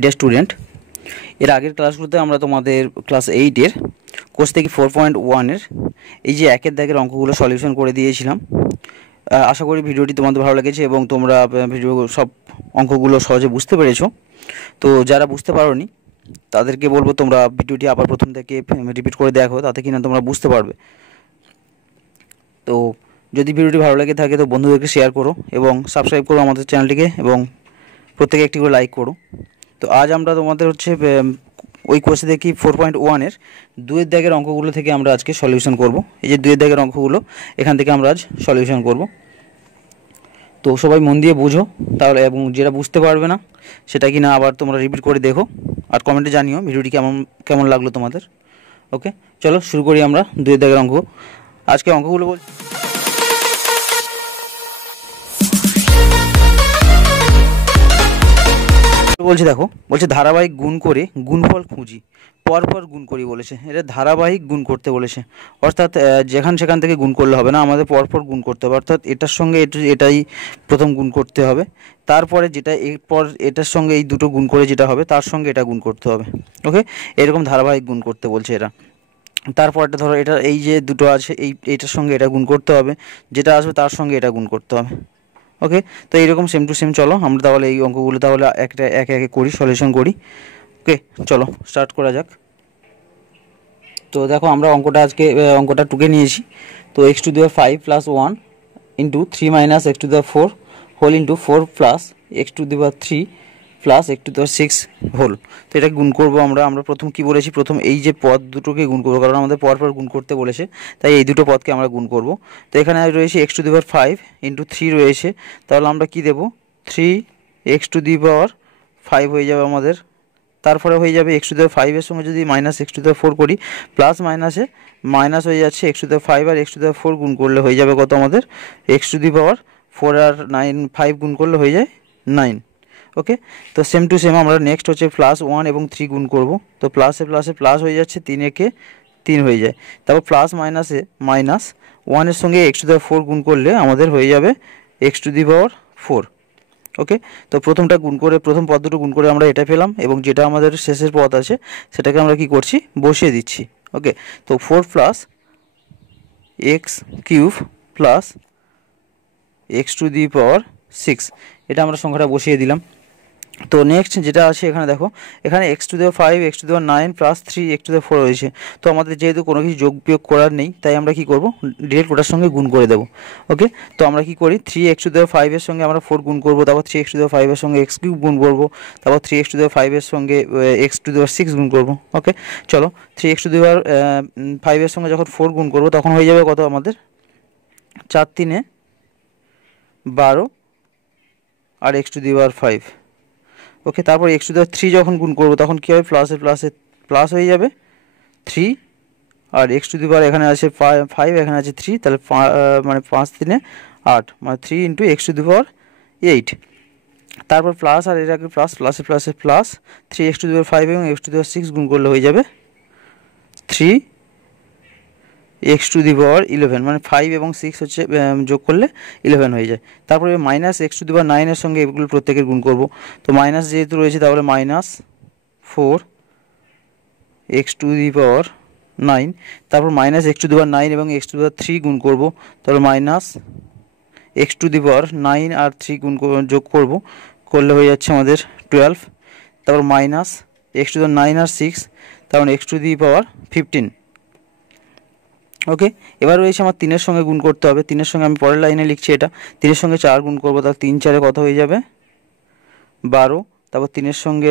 Dear student, এর আগের ক্লাসগুলোতে আমরা তোমাদের ক্লাস 8-এর কোর্স থেকে 4.1-এর এই যে একের দাগের অঙ্কগুলো সলিউশন করে দিয়েছিলাম। আশা করি ভিডিওটি তোমাদের ভালো লেগেছে এবং তোমরা ভিডিও সব অঙ্কগুলো সহজে বুঝতে পেরেছো। তো যারা বুঝতে পারোনি তাদেরকে বলবো তোমরা ভিডিওটি আবার প্রথম থেকে রিপিট করে দেখো, তাতে কিনা তোমরা বুঝতে পারবে। তো যদি ভিডিওটি ভালো লেগে থাকে তো বন্ধুদেরকে শেয়ার করো এবং সাবস্ক্রাইব করো আমাদের চ্যানেলটিকে এবং প্রত্যেকে একটি করে লাইক করো। তো আজ আমরা তোমাদের ওই কোর্সে দেখি 4.1-এর 2-এর দাগের অঙ্কগুলো থেকে আমরা আজকে সলিউশন করব। এই যে 2-এর দাগের অঙ্কগুলো এখান থেকে আমরা আজ সলিউশন করব। তো সবাই মন দিয়ে বুঝো তাহলে, এবং যেটা বুঝতে পারবে না সেটা কি না আবার তোমরা রিপিট করে দেখো আর কমেন্টে জানিও ভিডিওটি কেমন লাগলো তোমাদের। ওকে, চলো শুরু করি আমরা 2-এর দাগের অঙ্ক। আজকে অঙ্কগুলো বলছে, দেখো বলছে ধারাবাহিক গুণ করে গুণফল খুঁজি, পরপর গুণ করি বলেছে। এটা ধারাবাহিক গুণ করতে বলেছে, অর্থাৎ সেখান থেকে গুণ করলে হবে না, আমাদের পরপর গুণ করতে হবে। অর্থাৎ এটার সঙ্গে এটাই প্রথম গুণ করতে হবে, তারপরে যেটা এরপর এটার সঙ্গে এই দুটো গুণ করে যেটা হবে তার সঙ্গে এটা গুণ করতে হবে। ওকে, এরকম ধারাবাহিক গুণ করতে বলছে এরা। তারপরটা ধরো এটা এই যে দুটো আছে এইটার সঙ্গে এটা গুণ করতে হবে, যেটা আসবে তার সঙ্গে এটা গুণ করতে হবে। ওকে, তো এইরকম সেম টু সেম চলো আমরা তাহলে এই অঙ্কগুলো তাহলে একে একে করি, সলিউশন করি। ওকে, চলো স্টার্ট করা যাক। তো দেখো আমরা অঙ্কটা টুকে নিয়েছি। তো x⁵ + 1 × 3 - x⁴ whole into 4 + x⁵ plus x⁶ whole. তো এটা গুণ করবো আমরা প্রথম কি বলেছি, প্রথম এই যে পদ দুটোকে গুণ করবো, কারণ আমাদের পরপর গুণ করতে বলেছে, তাই এই দুটো পদকে আমরা গুণ করব। তো এখানে রয়েছে x⁵ × 3 রয়েছে, তাহলে আমরা কি দেব, 3x⁵ হয়ে যাবে আমাদের। তারপরে হয়ে যাবে x⁵ সঙ্গে যদি -x⁴ করি, প্লাস মাইনাসে মাইনাস হয়ে যাচ্ছে x⁵ আর x⁴ গুণ করলে হয়ে যাবে কত আমাদের, x⁴ আর 5 গুণ করলে হয়ে যায় 9। ওকে, তো সেম টু সেম আমরা নেক্সট হচ্ছে +1 এবং 3 গুণ করব। তো প্লাসে প্লাসে প্লাস হয়ে যাচ্ছে, 3 একে 3 হয়ে যায়। তারপর প্লাস মাইনাসে মাইনাস 1-এর সঙ্গে x⁴ গুণ করলে আমাদের হয়ে যাবে x⁴। ওকে, তো প্রথমটা গুণ করে প্রথম পদ দুটো গুণ করে আমরা এটা পেলাম, এবং যেটা আমাদের শেষের পদ আছে সেটাকে আমরা কি করছি, বসিয়ে দিচ্ছি। ওকে, তো 4 + x³ প্লাস x⁶, এটা আমরা সংখ্যাটা বসিয়ে দিলাম। তো নেক্সট যেটা আছে এখানে দেখো, এখানে x⁵, x⁹ প্লাস 3 x⁴ রয়েছে। তো আমাদের যেহেতু কোনো কিছু যোগ বিয়োগ করার নেই, তাই আমরা কি করব, ডিরেক্ট ওটার সঙ্গে গুণ করে দেবো। ওকে, তো আমরা কি করি, 3x⁵ এর সঙ্গে আমরা 4 গুণ করব, তারপর 3x⁵ এর সঙ্গে x³ গুণ করব, তারপর 3x⁵ এর সঙ্গে x⁶ গুণ করব। ওকে, চলো 3x⁵ এর সঙ্গে যখন 4 গুণ করব তখন হয়ে যাবে কত আমাদের, 4 × 3 = 12 আর x⁵. ওকে, তারপর x⁵ যখন গুণ করব তখন কী হবে, প্লাসে প্লাসে প্লাস হয়ে যাবে 3 আর x⁵ এখানে আছে 5, এখানে আছে 3, তাহলে মানে 5 × 3 = 8, মানে 3 × x⁴. তারপর প্লাস আর এটাকে প্লাস, প্লাসে প্লাসে প্লাস 3x⁵ এবং x⁶ গুণ করলে হয়ে যাবে 3x⁴, মানে 5 এবং 6 হচ্ছে যোগ করলে 11 হয়ে যায়। তারপরে -x⁹ এর সঙ্গে এগুলো প্রত্যেকের গুণ করব। তো মাইনাস যেহেতু রয়েছে তাহলে -4x⁹, তারপর -x⁹ এবং x⁴ গুণ করব, তারপর -x⁹ আর 3 গুণ যোগ করলে হয়ে যাচ্ছে আমাদের 12, তারপর -x⁹ আর 6, তারপর x⁵15। ওকে, এবার রয়েছে আমার 3-এর সঙ্গে গুণ করতে হবে। 3-এর সঙ্গে আমি পরের লাইনে লিখছি, এটা 3-এর সঙ্গে 4 গুণ করবো, তাহলে 3 × 4 কত হয়ে যাবে, 12। তারপর 3-এর সঙ্গে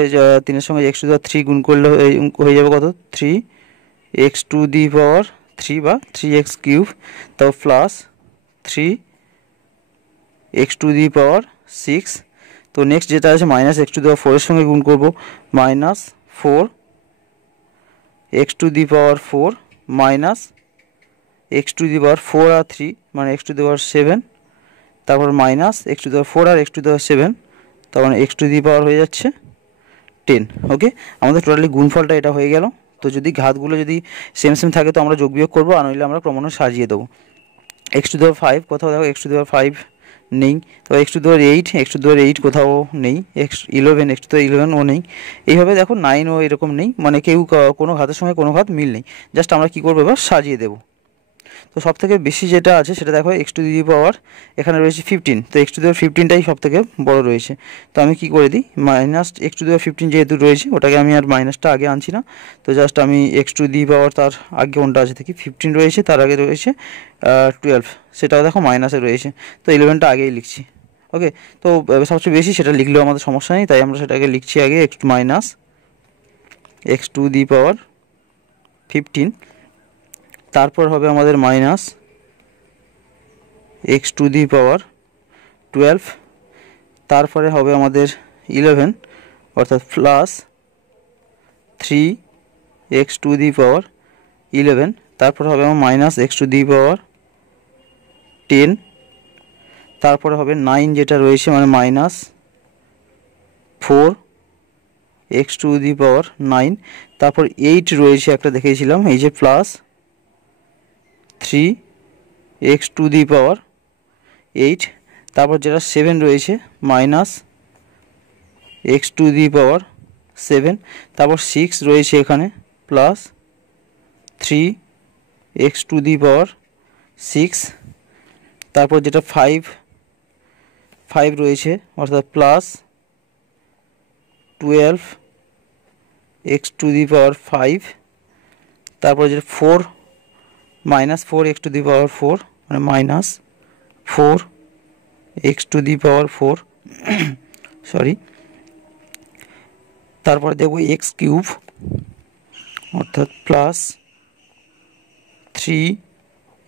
x⁵ গুণ করলে হয়ে যাবে কত, 3x⁵ বা 3x³, তারপর প্লাস 3x⁵. তো নেক্সট যেটা আছে -x⁴ এর সঙ্গে গুণ করব, -4x⁴ মাইনাস x⁴ আর 3 মানে x⁷, তারপর মাইনাস x⁴ আর x⁷, তখন x⁴ হয়ে যাচ্ছে 10। ওকে, আমাদের টোটালি গুণফলটা এটা হয়ে গেল। তো যদি ঘাতগুলো যদি সেম থাকে তো আমরা যোগ বিয়োগ করবো, আর নইলে আমরা ক্রমান্বয়ে সাজিয়ে দেবো। x⁵ কোথাও দেখো x⁵ নেই। তো x to the power 8, x to the power 8 কোথাও নেই, x 11, x to the power 11ও নেই। এইভাবে দেখো 9ও এরকম নেই, মানে কেউ কোনো ঘাতের সঙ্গে কোনো ঘাত মিল নেই। জাস্ট আমরা কী করবো, এবার সাজিয়ে দেবো। তো সব থেকে বেশি যেটা আছে সেটা দেখো এক্স টু দি পাওয়ার এখানে রয়েছে 15, তো এক্স টু দি পাওয়ার 15টাই সব থেকে বড়ো রয়েছে। তো আমি কি করে দিই, minus x to the power 15 যেহেতু রয়েছে, ওটাকে আমি আর মাইনাসটা আগে আনছি না। তো জাস্ট আমি এক্স টু দি পাওয়ার তার আগে কোনটা আছে দেখি, 15 রয়েছে, তার আগে রয়েছে 12, সেটাও দেখো মাইনাসে রয়েছে। তো 11টা আগেই লিখছি। ওকে, তো সবচেয়ে বেশি সেটা লিখলেও আমাদের সমস্যা নেই, তাই আমরা সেটাকে লিখছি আগে x minus x to the power 15, তারপর হবে আমাদের minus x to the power 12, তারপরে হবে আমাদের 11, অর্থাৎ plus 3 x to the power 11, তারপরে হবে আমার minus x to the power 10, তারপরে হবে 9 যেটা রয়েছে মানে minus 4 x to the power 9, তারপর 8 রয়েছে একটা দেখেছিলাম, এই যে plus 3 x to the power 8, তারপর যেটা 7 রয়েছে মাইনাস এক্স টু দি পাওয়ার 7, তারপর 6 রয়েছে এখানে plus 3 x to the power 6, তারপর যেটা 5 রয়েছে অর্থাৎ plus 12 x to the power 5, তারপর যেটা 4 minus 4 x to the power 4 মানে minus 4 x to the power 4 sorry, তারপরে দেখব এক্স কিউব অর্থাৎ প্লাস 3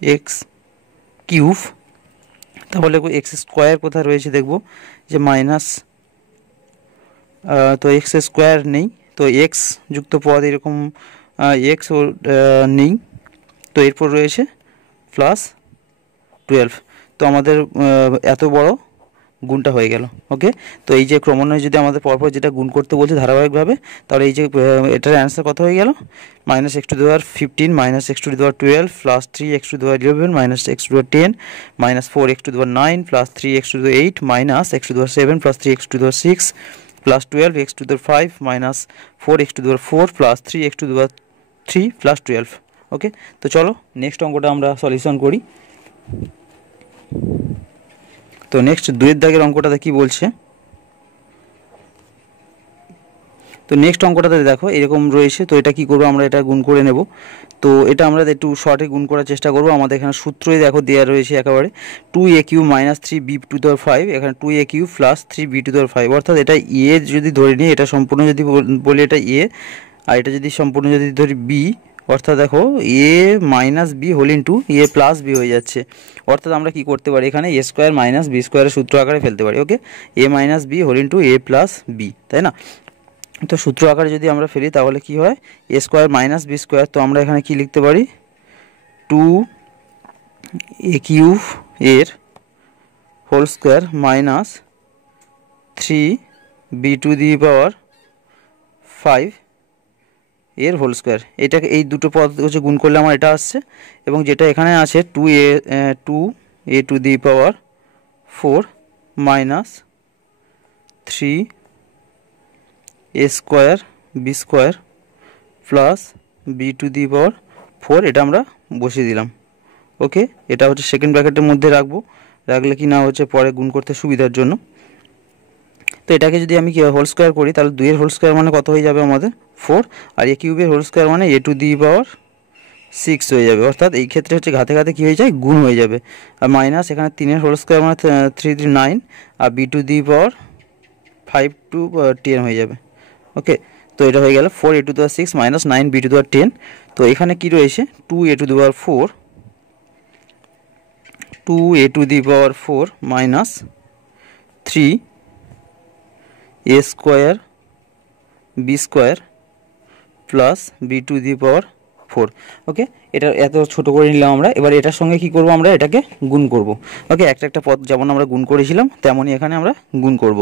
এক্স কিউব, তারপর দেখব এক্স স্কোয়ার কোথায় রয়েছে, দেখব যে মাইনাস, তো এক্স স্কোয়ার নেই, তো এক্স যুক্ত পদ এরকম এক্স নেই, তো এরপর রয়েছে প্লাস 12। তো আমাদের এত বড় গুণটা হয়ে গেল। ওকে, তো এই যে ক্রমান্বয়ে যদি আমাদের পরপর যেটা গুণ করতে বলছে ধারাবাহিকভাবে, তাহলে এই যে এটার অ্যান্সার কত হয়ে গেল, minus x to the power 15 minus x to the power 12 plus 3 x to the power 11 minus x to the power 10 minus 4 x to the power 9 plus 3 x to the power 8 minus x to the power 7 plus 3 x to the power 6 plus 12 x to the power 5 minus 4 x to the power 4 plus 3 x to the power 3 plus 12। ওকে, তো চলো next অঙ্কটা আমরা solution করি। তো next 2 দাগের অঙ্কটাতে কি বলছে, তো নেক্সট অঙ্কটাতে দেখো এরকম রয়েছে। তো এটা কি করবো, আমরা এটা গুণ করে নেব। তো এটা আমরা একটু শর্টে গুণ করার চেষ্টা করবো। আমাদের এখানে সূত্রই দেখো দেওয়া রয়েছে একেবারে 2a³ minus 3b to the power 5, এখানে 2a³ plus 3b to the power 5, অর্থাৎ এটা এ যদি ধরে নিই, এটা সম্পূর্ণ যদি বলি এটা এ, আর এটা যদি সম্পূর্ণ যদি ধরি বি, অর্থাৎ দেখো এ minus B whole into a plus B হয়ে যাচ্ছে। অর্থাৎ আমরা কি করতে পারি, এখানে এ স্কোয়ার মাইনাস বি স্কোয়ারের সূত্র আকারে ফেলতে পারি। ওকে, এ minus B whole into a plus B, তাই না? তো সূত্র আকারে যদি আমরা ফেলি তাহলে কি হয়, a square minus B square, তো আমরা এখানে কি লিখতে পারি, 2a³ এর whole square minus 3b to the power 5 এর হোল স্কোয়ার। এটাকে এই দুটো পদ হচ্ছে গুণ করলে আমার এটা আসছে, এবং যেটা এখানে আছে 2a to the power 4 minus 3a square b square plus b to the power 4, এটা আমরা বসিয়ে দিলাম। ওকে, এটা হচ্ছে সেকেন্ড ব্র্যাকেটের মধ্যে রাখলে কি না হচ্ছে পরে গুণ করতে সুবিধার জন্য। তো এটাকে যদি আমি হোল স্কোয়ার করি তাহলে 2 এর হোল স্কোয়ার মানে কত হয়ে যাবে আমাদের 4, আর এ কিউবের হোল স্কোয়ার মানে এ টু দি পাওয়ার 6 হয়ে যাবে। অর্থাৎ এই ক্ষেত্রে হচ্ছে ঘাতে ঘাতে কী হয়ে যায়, গুণ হয়ে যাবে। আর মাইনাস এখানে 3 এর হোল স্কোয়ার মানে 3 3 9, আর b to the power 5 to 10 হয়ে যাবে। ওকে, তো এটা হয়ে গেল 4 a to the power 6 minus 9 b to the power 10। তো এখানে কি রয়েছে, 2 a to the power 4 minus 3 a square b square plus b to the power 4। Okay, এটা এত ছোট করে নিলাম আমরা। এবার এটার সঙ্গে কি করব, আমরা এটাকে গুণ করব। ওকে, একটা পদ যেমন আমরা গুণ করেছিলাম তেমনই এখানে আমরা গুণ করব।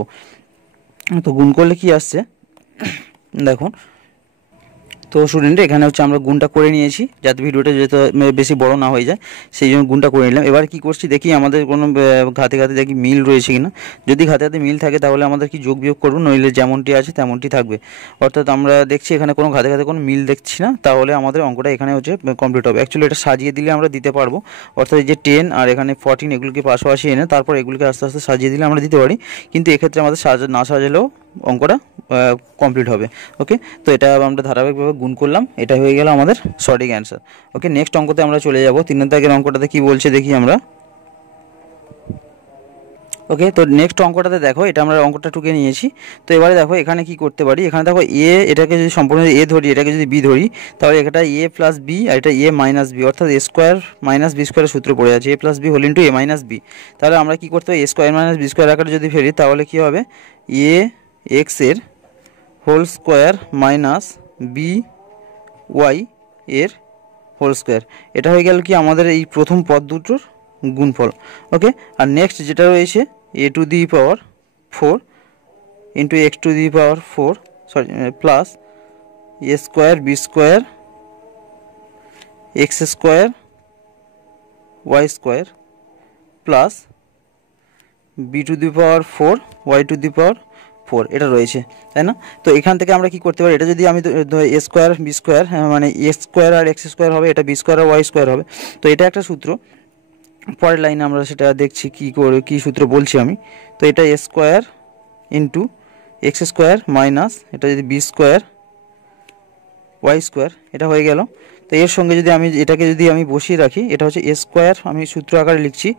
তো গুণ করলে কি আসছে দেখুন, তো স্টুডেন্ট এখানে হচ্ছে আমরা গুণটা করে নিয়েছি, যাতে ভিডিওটা যেতে বেশি বড় না হয়ে যায়, সেই জন্য গুণটা করে নিলাম। এবার কি করছি দেখি আমাদের কোনো ঘাতে ঘাতে দেখি মিল রয়েছে কিনা। যদি ঘাতে ঘাতে মিল থাকে তাহলে আমাদের কি যোগ বিয়োগ করবো, নইলে যেমনটি আছে তেমনটি থাকবে। অর্থাৎ আমরা দেখছি এখানে কোনো ঘাতে ঘাতে কোনো মিল দেখছি না, তাহলে আমাদের অঙ্কটা এখানে হচ্ছে কমপ্লিট হবে। অ্যাকচুয়ালি এটা সাজিয়ে দিলে আমরা দিতে পারবো, অর্থাৎ এই যে 10 আর এখানে 14 এগুলোকে পাশাপাশি এনে তারপর এগুলোকে আস্তে আস্তে সাজিয়ে দিলে আমরা দিতে পারি, কিন্তু এক্ষেত্রে আমাদের না সাজালেও অঙ্কটা কমপ্লিট হবে। ওকে, তো এটা আমরা ধারাবাহিকভাবে গুণ করলাম, এটা হয়ে গেল আমাদের সঠিক অ্যান্সার। ওকে, নেক্সট অঙ্কতে আমরা চলে যাব। 3 দাগের অঙ্কটাতে কি বলছে দেখি আমরা। ওকে, তো নেক্সট অঙ্কটাতে দেখো, এটা আমরা অঙ্কটা টুকে নিয়েছি। তো এবারে দেখো এখানে কি করতে পারি, এখানে দেখো এটাকে যদি সম্পূর্ণ এ ধরি, এটাকে যদি বি ধরি, তাহলে এটা এ প্লাস বি আর এটা এ মাইনাস বি, অর্থাৎ এ স্কোয়ার মাইনাস বি স্কোয়ারের সূত্র পড়ে আছে, A plus B whole into A minus B. তাহলে আমরা কি করতে পারি, A square minus B square আকারে যদি ফেরি, তাহলে কি হবে, এ এক্স এর whole square minus B Y এর হোল স্কোয়ার। এটা হয়ে গেল কি আমাদের এই প্রথম পদ দুটোর গুণফল। ওকে, আর নেক্সট যেটা রয়েছে a to the power 4 into x to the power 4 plus a square b square x square y square plus b to the power 4 y to the power 4, এটা রয়েছে, তাই না? তো এখান থেকে আমরা কি করতে পারি, এটা যদি আমি এ স্কোয়ার বি স্কোয়ার, মানে A square R x square হবে, এটা বি স্কোয়ার আর ওয়াই স্কোয়ার হবে। তো এটা একটা সূত্র, পরের লাইনে আমরা সেটা দেখছি কী সূত্র বলছি আমি। তো এটা a square into x square minus এটা যদি বি স্কোয়ার ওয়াই স্কোয়ার, এটা হয়ে গেল। তো এর সঙ্গে যদি আমি এটাকে যদি আমি বসিয়ে রাখি, এটা হচ্ছে এ স্কোয়ার, আমি সূত্র আকারে লিখছি,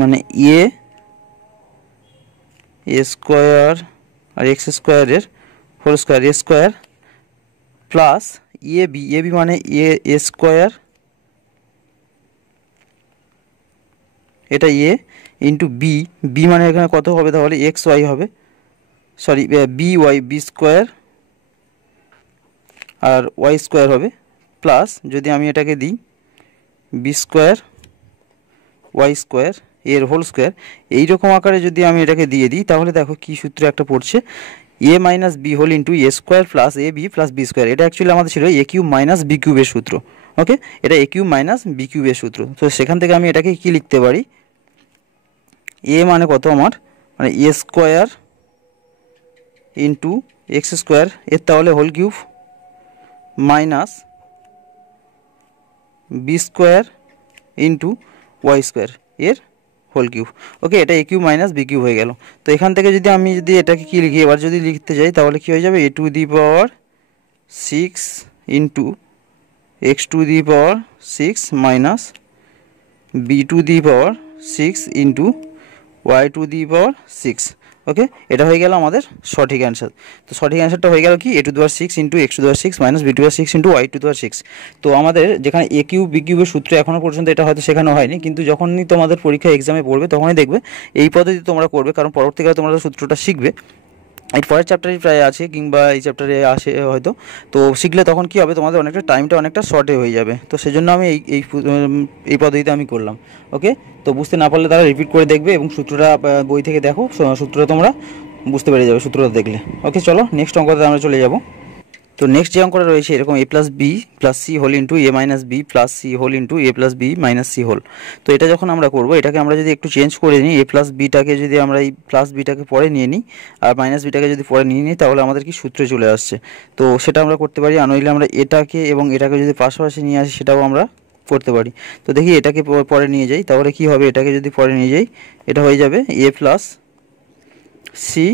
মানে এ স্কোয়ার আর এক্স স্কোয়ারের whole square a square plus A B মানে এ স্কোয়ার, এটা এ ইন্টু বি মানে এখানে কত হবে, তাহলে এক্স ওয়াই হবে, sorry b y b square আর ওয়াই স্কোয়ার হবে, প্লাস যদি আমি এটাকে দিই বি স্কোয়ার ওয়াই স্কোয়ার এর হোল স্কোয়ার, এইরকম আকারে যদি আমি এটাকে দিয়ে দিই, তাহলে দেখো কি সূত্র একটা পড়ছে, এ minus B whole into A square plus A B plus b square. এটা অ্যাকচুয়ালি আমাদের ছিল এ কিউব মাইনাস বি কিউবের সূত্র। ওকে, এটা এ কিউব মাইনাস বি কিউবের সূত্র। তো সেখান থেকে আমি এটাকে কি লিখতে পারি, এ মানে কত আমার, মানে A square into x square এর তাহলে whole cube minus B square into Y square এর হোল কিউব। ওকে, এটা A cube minus B cube হয়ে গেল। তো এখান থেকে যদি আমি এটাকে কি লিখি, এবার যদি লিখতে যাই, তাহলে কি হয়ে যাবে, a to the power 6 into x to the power 6 minus b to the power 6 into y to the power 6। Okay, এটা হয়ে গেল আমাদের সঠিক অ্যান্সার। তো সঠিক অ্যান্সারটা হয়ে গেল কি, a to the power 6 into x to the power 6 minus b to the power 6 into y to the power 6। তো আমাদের যেখানে এ কিউব বি কিউবের সূত্র এখনও পর্যন্ত এটা হয়তো শেখানো হয়নি, কিন্তু যখনই তোমাদের পরীক্ষা এক্সামে পড়বে তখনই দেখবে এই পদ্ধতি তোমরা করবে, কারণ পরবর্তীকালে তোমরা সূত্রটা শিখবে, এর পরের চ্যাপ্টারে প্রায় আছে কিংবা এই চ্যাপ্টারে আসে হয়তো। তো শিখলে তখন কি হবে, তোমাদের অনেকটা টাইমটা অনেকটা শর্টে হয়ে যাবে। তো সেজন্য আমি এই পদ্ধতিতে আমি করলাম। ওকে, তো বুঝতে না পারলে তারা রিপিট করে দেখবে এবং সূত্রটা বই থেকে দেখো, সূত্রটা তোমরা বুঝতে পেরে যাবে সূত্রটা দেখলে। ওকে, চলো নেক্সট অঙ্কতে আমরা চলে যাব। তো নেক্সট যে অঙ্কটা রয়েছে এরকম a plus b plus c whole into A minus b plus c whole into a plus b minus c whole. তো এটা যখন আমরা করবো, এটাকে আমরা যদি একটু চেঞ্জ করে নিই, এ প্লাস বিটাকে যদি আমরা এই প্লাস বিটাকে পরে নিয়ে নিই আর মাইনাস বিটাকে যদি পরে নিয়ে নিই, তাহলে আমাদের কি সূত্রে চলে আসছে। তো সেটা আমরা করতে পারি, আর নইলে আমরা এটাকে এবং এটাকে যদি পাশাপাশি নিয়ে আসি সেটাও আমরা করতে পারি। তো দেখি এটাকে পরে নিয়ে যাই, তাহলে কি হবে, এটাকে যদি পরে নিয়ে যাই, এটা হয়ে যাবে এ প্লাস সি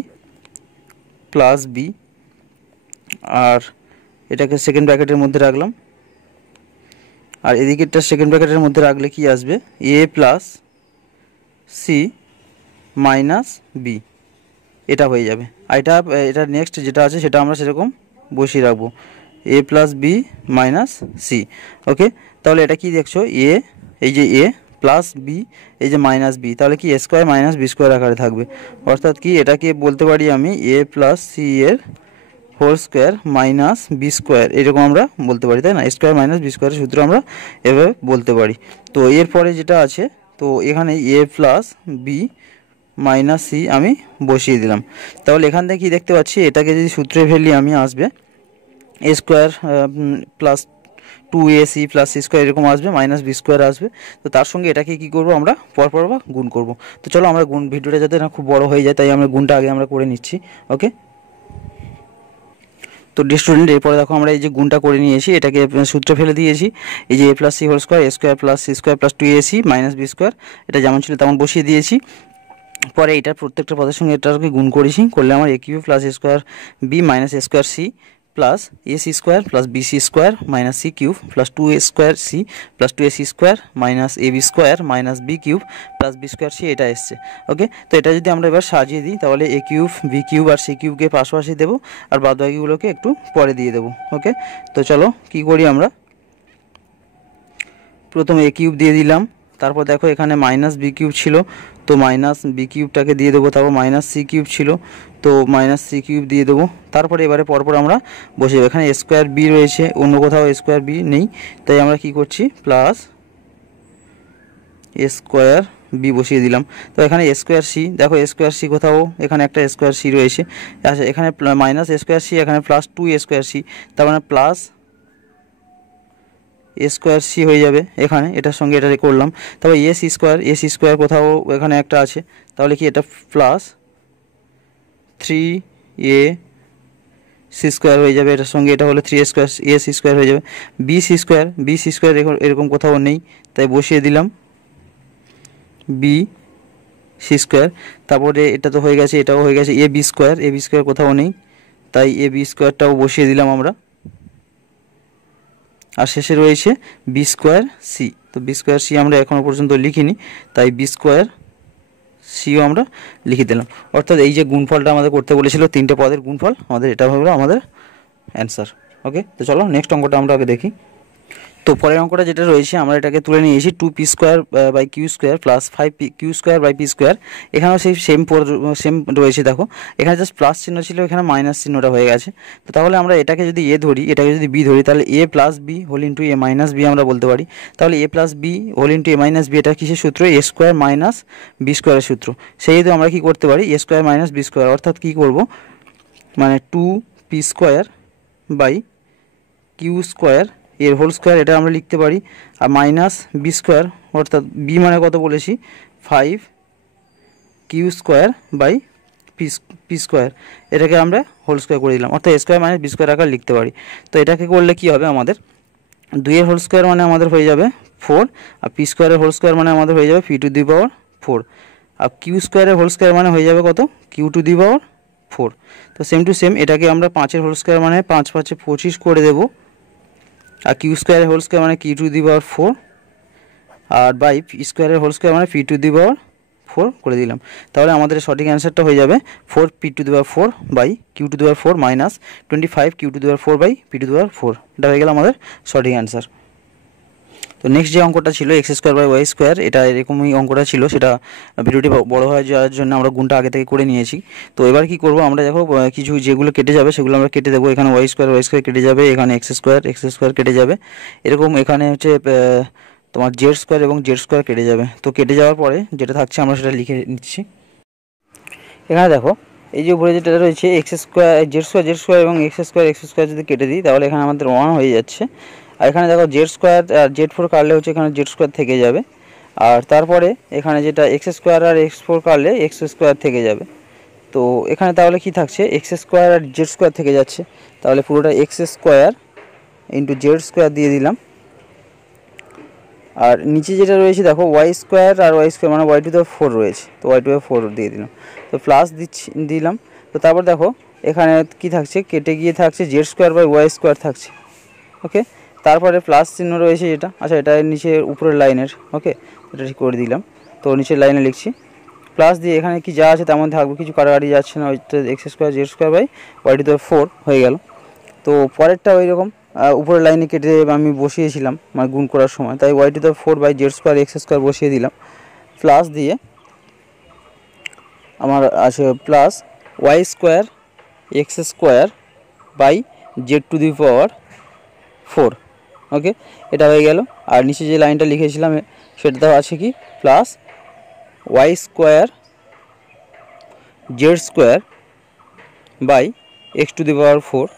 প্লাস বি, আর এটাকে সেকেন্ড ব্র্যাকেটের মধ্যে রাখলাম, আর এদিকেরটা সেকেন্ড ব্র্যাকেটের মধ্যে রাখলে কি আসবে, এ প্লাস সি মাইনাস বি, এটা হয়ে যাবে। আর এটা নেক্সট যেটা আছে সেটা আমরা সেরকম বসিয়ে রাখবো, এ প্লাস বি মাইনাস সি। ওকে, তাহলে এটা কি দেখছো, এই যে এ প্লাস বি এই যে মাইনাস বি, তাহলে কি A square minus B square আকারে থাকবে। অর্থাৎ কি এটাকে বলতে পারি আমি এ প্লাস সি এর whole square minus B square, এরকম আমরা বলতে পারি, তাই না? স্কোয়ার মাইনাস বি স্কোয়ারের সূত্র আমরা এভাবে বলতে পারি। তো এরপরে যেটা আছে, তো এখানে এ প্লাস বি মাইনাস সি আমি বসিয়ে দিলাম। তাহলে এখান থেকে কি দেখতে পাচ্ছি, এটাকে যদি সূত্রে ফেলি আমি আসবে a square plus 2ac plus c square এরকম আসবে, মাইনাস বি স্কোয়ার আসবে। তো তার সঙ্গে এটাকে কী করবো আমরা পরপর বা গুণ করব। তো চলো আমরা গুণ, ভিডিওটা যাতে না খুব বড় হয়ে যায় তাই আমরা গুণটা আগে আমরা করে নিচ্ছি। ওকে, তো ডিয়ার স্টুডেন্ট এরপরে দেখো আমরা এই যে গুণটা করে নিয়েছি, এটাকে সূত্রে ফেলে দিয়েছি। এই যে a plus c whole square, a square plus c square plus 2ac minus B square, এটা যেমন ছিল তেমন বসিয়ে দিয়েছি। পরে এটার প্রত্যেকটা পদের সঙ্গে এটাকে গুণ করেছি, করলে আমার a cube plus a square b minus a square c plus a c square plus b c square minus c cube plus 2a square c plus 2ac square minus a b square minus B cube plus b square c, এটা এসছে। ওকে, তো এটা যদি আমরা এবার সাজিয়ে দিই তাহলে এ কিউব বি কিউব আর সি কিউবকে পাশাপাশি দেবো আর বাদবাকিগুলোকে একটু পরে দিয়ে দেবো। ওকে, তো চলো কী করি আমরা, প্রথমে এ কিউব দিয়ে দিলাম, তারপর দেখো এখানে মাইনাস বি কিউব ছিল তো মাইনাস বি কিউবটাকে দিয়ে দেবো, তারপর মাইনাস সি কিউব ছিল তো মাইনাস সি কিউব দিয়ে দেবো। তারপরে এবারে পরপর আমরা বসে দেবো, এখানে স্কোয়ার বি রয়েছে, অন্য কোথাও স্কোয়ার বি নেই, তাই আমরা কি করছি প্লাস স্কোয়ার বি বসিয়ে দিলাম। তো এখানে স্কোয়ার সি, দেখো স্কোয়ার সি কোথাও এখানে একটা স্কোয়ার সি রয়েছে, আচ্ছা এখানে মাইনাস স্কোয়ার সি, এখানে প্লাস 2 স্কোয়ার সি, তার মানে প্লাস এ স্কোয়ার সি হয়ে যাবে এখানে, এটার সঙ্গে এটা করলাম। তারপর এ সি স্কোয়ার কোথাও এখানে একটা আছে, তাহলে কি এটা প্লাস 3a সি স্কোয়ার হয়ে যাবে, এটার সঙ্গে এটা হলে 3a স্কোয়ার এ সি স্কোয়ার হয়ে যাবে। বি সি স্কোয়ার এরকম কোথাও নেই, তাই বসিয়ে দিলাম বি সি স্কোয়ার। তারপরে এটা তো হয়ে গেছে, এটাও হয়ে গেছে, এ বি স্কোয়ার কোথাও নেই, তাই এ বি স্কোয়ারটাও বসিয়ে দিলাম আমরা। আর শেষে রয়েছে বি স্কোয়ার সি, তো বি স্কোয়ার সি আমরা এখনও পর্যন্ত লিখিনি, তাই বি স্কোয়ার সিও আমরা লিখে দিলাম। অর্থাৎ এই যে গুণফলটা আমাদের করতে বলেছিল, তিনটে পদের গুণফল, আমাদের এটা হলো আমাদের অ্যান্সার। ওকে, তো চলো নেক্সট অঙ্কটা আমরা আগে দেখি। তো পরের অঙ্কটা যেটা রয়েছে আমরা এটাকে তুলে নিয়েছি 2p square by Q square plus 5 Q square by P square. এখানেও সেই সেম রয়েছে, দেখো এখানে জাস্ট প্লাস চিহ্ন ছিল, এখানে মাইনাস চিহ্নটা হয়ে গেছে। তো তাহলে আমরা এটাকে যদি এ ধরি, এটাকে যদি বি ধরি, তাহলে এ প্লাস বি হোল ইন্টু এ মাইনাস বি আমরা বলতে পারি। তাহলে এ প্লাস বি হোল ইন্টু এ মাইনাস বি, এটা কিসের সূত্র, এ স্কোয়ার মাইনাস বি স্কোয়ারের সূত্র। সেই হেতু আমরা কী করতে পারি, A square minus B square, অর্থাৎ কী করব, মানে 2p square by Q square এর হোল স্কোয়ার, এটা আমরা লিখতে পারি। আর মাইনাস বি স্কোয়ার, অর্থাৎ বি মানে কত বলেছি 5 Q square by P square, এটাকে আমরা হোল স্কোয়ার করে দিলাম, অর্থাৎ স্কোয়ার মাইনাস বি স্কোয়ার আকার লিখতে পারি। তো এটাকে করলে কি হবে, আমাদের 2 এর হোল স্কোয়ার মানে আমাদের হয়ে যাবে 4, আর পি স্কোয়ারের হোল স্কোয়ার মানে আমাদের হয়ে যাবে পি টু দি পাওয়ার 4, আর কিউ স্কোয়ারের হোল স্কোয়ার মানে হয়ে যাবে কত, কিউ টু দি পাওয়ার 4। তো সেম টু সেম এটাকে আমরা 5-এর হোল স্কোয়ার মানে 5 5 25 করে দেবো, আর কিউ স্কোয়ারের হোল স্কোয়ার মানে কিউ টু দি পাওয়ার 4, আর বাই পি স্কোয়ারের হোল স্কোয়ার মানে পি টু দি পাওয়ার 4 করে দিলাম। তাহলে আমাদের সঠিক অ্যান্সারটা হয়ে যাবে 4 p to the power 4 by q to the power 4 minus 25 q to the power 4 by p to the power 4, এটা হয়ে গেল আমাদের সঠিক অ্যান্সার। তো নেক্সট যে অঙ্কটা ছিল X square by Y square, এটা এরকমই অঙ্কটা ছিল, সেটা ভিডিওটি বড় হয়ে যাওয়ার জন্য আমরা গুণটা আগে থেকে করে নিয়েছি। তো এবার কি করব, আমরা দেখো কিছু যেগুলো কেটে যাবে সেগুলো আমরা কেটে দেবো। এখানে ওয়াই স্কোয়ার কেটে যাবে, এখানে এক্স স্কোয়ার কেটে যাবে, এরকম এখানে হচ্ছে তোমার জেড স্কোয়ার এবং জেড স্কোয়ার কেটে যাবে। তো কেটে যাওয়ার পরে যেটা থাকছে আমরা সেটা লিখে নিচ্ছি। এখানে দেখো এই যে উপরে যেটা রয়েছে এক্স স্কোয়ার জেড স্কোয়ার এবং এক্স স্কোয়ার যদি কেটে দিই তাহলে এখানে আমাদের 1 হয়ে যাচ্ছে। আর এখানে দেখো জেড স্কোয়ার আর জেড 4 কাটলে হচ্ছে এখানে জেড স্কোয়ার থেকে যাবে, আর তারপরে এখানে যেটা এক্স স্কোয়ার আর এক্স 4 কাটলে এক্স স্কোয়ার থেকে যাবে। তো এখানে তাহলে কি থাকছে, এক্স স্কোয়ার আর জেড স্কোয়ার থেকে যাচ্ছে, তাহলে পুরোটা x square into Z square দিয়ে দিলাম। আর নিচে যেটা রয়েছে দেখো ওয়াই স্কোয়ার আর ওয়াই স্কোয়ার মানে ওয়াই টু দি 4 রয়েছে, তো ওয়াই টু দি 4 দিয়ে দিলাম, তো প্লাস দিলাম। তো তারপর দেখো এখানে কি থাকছে, কেটে গিয়ে থাকছে Z square by Y square থাকছে। ওকে, তারপরে প্লাস চিহ্ন রয়েছে যেটা, আচ্ছা এটা নিচে উপরের লাইনের, ওকে এটা ঠিক করে দিলাম। তো নিচের লাইনে লিখছি প্লাস দিয়ে, এখানে কি যা আছে তেমন থাকবে, কিছু কাটাকাটি যাচ্ছে না, ওইটা X square Z square by Y to the 4 হয়ে গেল। তো পরেরটা ওই রকম উপরের লাইনে কেটে আমি বসিয়েছিলাম মানে গুণ করার সময়, তাই y to the 4 by z square x square বসিয়ে দিলাম, প্লাস দিয়ে আমার আছে plus y square x square by z to the power 4। Okay, এটা হয়ে গেল। আর নিচে যে লাইনটা লিখেছিলাম সেটাতেও আছে কি plus y square Z square by x to the power 4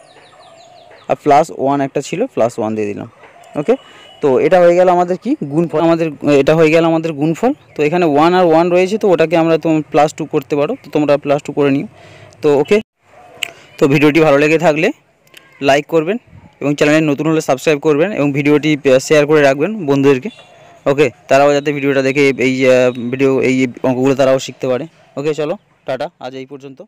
আর +1 একটা ছিল, +1 দিয়ে দিলাম। ওকে, তো এটা হয়ে গেল আমাদের কি গুণফল, এটা হয়ে গেল আমাদের গুণফল। তো এখানে 1 আর 1 রয়েছে, তো ওটাকে আমরা +2 করতে পারো, তো তোমরা +2 করে নিও। তো ওকে, তো ভিডিওটি ভালো লেগে থাকলে লাইক করবেন এবং চ্যানেলে নতুন হলে সাবস্ক্রাইব করবেন এবং ভিডিওটি শেয়ার করে রাখবেন বন্ধুদেরকে। ওকে, তারাও যাতে ভিডিওটা দেখে এই অঙ্কগুলো তারাও শিখতে পারে। ওকে, চলো টাটা, আজ এই পর্যন্ত।